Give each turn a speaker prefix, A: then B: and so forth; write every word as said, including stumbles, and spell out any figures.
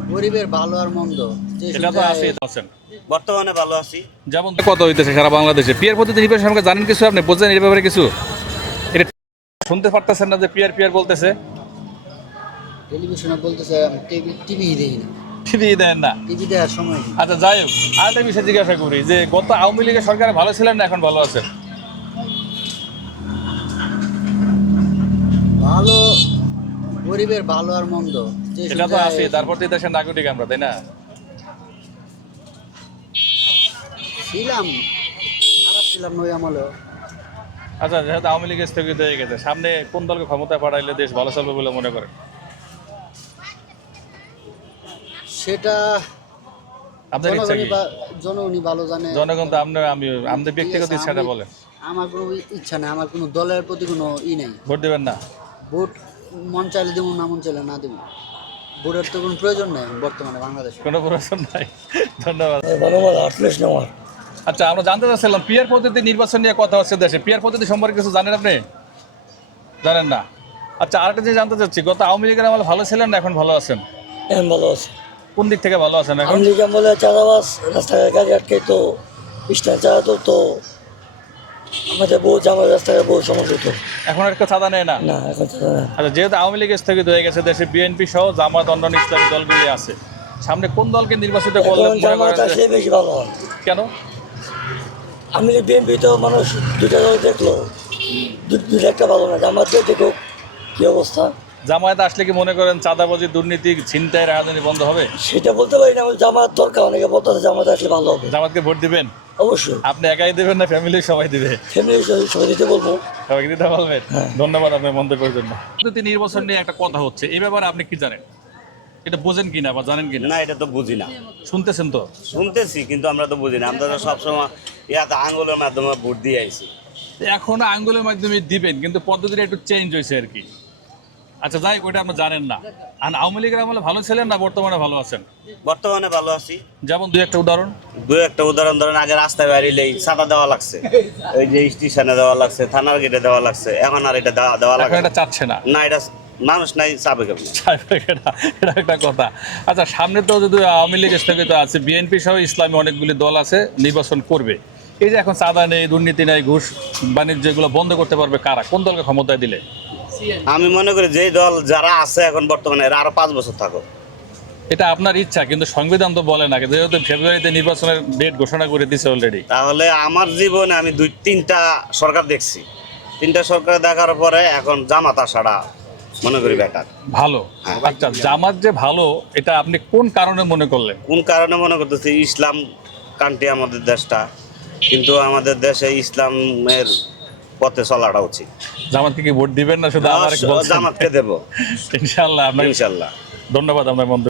A: গরিবের ভালো আর মন্দ যে
B: এটা তো
A: সুবিধায়-
B: আছে আছেন
C: বর্তমানে ভালো আছি।
B: যেমন কত হইতেছে সারা বাংলাদেশে পিয়ার পদ্ধতি নির্বাচন সম্পর্কে জানেন কিছু আপনি বোঝেন এর ব্যাপারে কিছু এটা শুনতে পারতেছেন না যে পিয়ার পিয়ার বলতেছে
A: টেলিভিশনে বলতেছে টিভি টিভি দেখি না,
B: টিভি দেন না।
A: টিভি দেখার সময় নেই।
B: আচ্ছা যাই হোক আরেকটা বিষয় জিজ্ঞাসা করি যে গত আওয়ামী লীগের সরকার ভালো ছিলেন না এখন ভালো আছেন?
A: ভালো গরিবের ভালো আর মন্দ যে
B: এটা তো
A: সুবিধায়-
B: আছে তারপর তো দেশের নাগরিক আমরা তাই না?
A: ছিলাম, খারাপ ছিলাম নই আমলেও।
B: আচ্ছা যেহেতু আওয়ামী লীগ স্থগিত হয়ে গেছে সামনে কোন দলকে ক্ষমতায় পাঠাইলে দেশ ভালো চলবে বলে মনে করেন?
A: সেটা
B: আপনার ইচ্ছা
A: জনগণই
B: কি?
A: বা- জনগণই ভালো জানে।
B: জনগণ তো আপনার আমি আমাদের ব্যক্তিগত
A: ঠিক আছে,
B: ইচ্ছাটা
A: আমি-
B: বলেন।
A: আমার কোনো ইচ্ছা নেই, আমার কোনো দলের প্রতি কোনো ই নেই।
B: ভোট দিবেন না?
A: ভোট মন চাইলে দেবো, না মন চাইলে না দেবো। ভোটের তো কোনো প্রয়োজন নেই বর্তমানে বাংলাদেশে।
B: কোনো প্রশ্ন নাই। ধন্যবাদ।
A: ধন্যবাদ, আটলেশ নেওয়ার।
B: আচ্ছা আমরা জানতে চাচ্ছিলাম পিয়ার পদ্ধতি নির্বাচন নিয়ে কথা হচ্ছে দেশে, পিয়ার পদ্ধতি সম্পর্কে কিছু জানেন আপনি? জানেন না? আচ্ছা আরেকটা জিনিস জানতে চাচ্ছি গত আওয়ামী লীগের আমলে ভালো ছিলেন না এখন ভালো আছেন?
D: এখন ভালো আছে।
B: কোন দিক থেকে ভালো আছেন এখন?
D: আওয়ামী লীগ আমলে চাঁদাবাস রাস্তাঘাট গাড়ি আটকে তো স্ট্যান্ড চালাতো, তো আমাদের বউ জামার রাস্তাঘাট বহু সমস্যা হতো।
B: এখন আর কেউ চাঁদা নেয় না?
D: না, এখন চাঁদা না।
B: আচ্ছা যেহেতু আওয়ামী লীগ স্থগিত হয়ে গেছে দেশে বিএনপি সহ জামাত অন্যান্য ইসলামী দলগুলি আছে, সামনে কোন দলকে নির্বাচিত করলে
D: এখন
B: মনে
D: জামাত
B: করেন
D: আসলে
B: যে-
D: বেশি ভালো হয়।
B: কেন?
D: আমি বিএনপি তো মানুষ দুটা দল দেখলো, দু- দুটা একটা ভালো না, জামাত দিয়ে দেখো কি অবস্থা।
B: জামায়াত আসলে কি মনে করেন চাঁদাবাজি দুর্নীতি ছিনতাই রাজধানী বন্ধ হবে?
D: সেটা বলতে পারি না, আমার জামাত দরকার, অনেকে বলতে জামাত আসলে ভালো হবে।
B: জামাতকে ভোট দিবেন?
D: অবশ্যই
B: আপনি একাই দেবেন না ফ্যামিলির সবাই দিবে?
D: ফ্যামিলি সবাই দিতে বলবো।
B: সবাইকে দিতে বলবেন?
D: হ্যাঁ।
B: ধন্যবাদ আপনার মন্তব্যের জন্য। পদ্ধতি নির্বাচন নিয়ে একটা কথা হচ্ছে এই ব্যাপারে আপনি কি জানেন? এটা বোঝেন কিনা বা জানেন কিনা?
C: না, এটা তো বুঝি না।
B: শুনতেছেন তো?
C: শুনতেছি কিন্তু আমরা তো বুঝি না। আমরা তো সবসময় ইয়াতে আঙ্গুলের মাধ্যমে ভোট দিয়ে আইছি।
B: এখন আঙ্গুলের মাধ্যমে দিবেন কিন্তু পদ্ধতিটা একটু চেঞ্জ হয়েছে আর কি। আচ্ছা যাই হোক, ওইটা আপনি জানেন না। আর আওয়ামী লীগের আমলে ভালো ছিলেন না বর্তমানে ভালো আছেন?
C: বর্তমানে ভালো আছি।
B: যেমন দুই একটা উদাহরণ।
C: দু একটা উদাহরণ ধরেন, আগে রাস্তায় বেরিয়েলেই চাঁদা দেওয়া লাগছে, ওই যে স্টেশনে দেওয়া লাগছে, থানার গেটে দেওয়া লাগছে, এখন আর এটা দেওয়া দেওয়া
B: এখন
C: লাগে
B: এটা
C: না।
B: চাচ্ছে না।
C: না, এটা মানুষ নাই চাবে কেমন।
B: এটা এটা একটা কথা। আচ্ছা সামনে তো যদি আওয়ামী লীগ স্থগিত আছে বিএনপি সহ ইসলামী অনেকগুলি দল আছে নির্বাচন করবে, এই যে এখন চাঁদা নেই দুর্নীতি নেই ঘুষ বাণিজ্য এগুলো বন্ধ করতে পারবে কারা, কোন দলকে ক্ষমতায় দিলে?
C: আমি মনে করি যে দল যারা আছে এখন বর্তমানে এরা আরো পাঁচ বছর থাকো।
B: এটা আপনার ইচ্ছা কিন্তু সংবিধান তো বলে না, যেহেতু ফেব্রুয়ারিতে নির্বাচনের ডেট ঘোষণা করে দিয়েছে অলরেডি।
C: তাহলে আমার জীবনে আমি দুই তিনটা সরকার দেখছি, তিনটা সরকার দেখার পরে এখন জামাত আসাটা মনে করি বেটার।
B: ভালো। আচ্ছা জামাত যে ভালো এটা আপনি কোন কারণে মনে করলেন?
C: কোন কারণে মনে করতেছি, ইসলাম কান্ট্রি আমাদের দেশটা, কিন্তু আমাদের দেশে ইসলামের পথে চলাটা উচিত।
B: জামাতকে কি ভোট দিবেন না শুধু আমার
C: জামাতকে দেবো
B: ইনশাআল্লাহ। আপনার
C: ইনশাল্লাহ।
B: ধন্যবাদ আপনার মন্তব্য।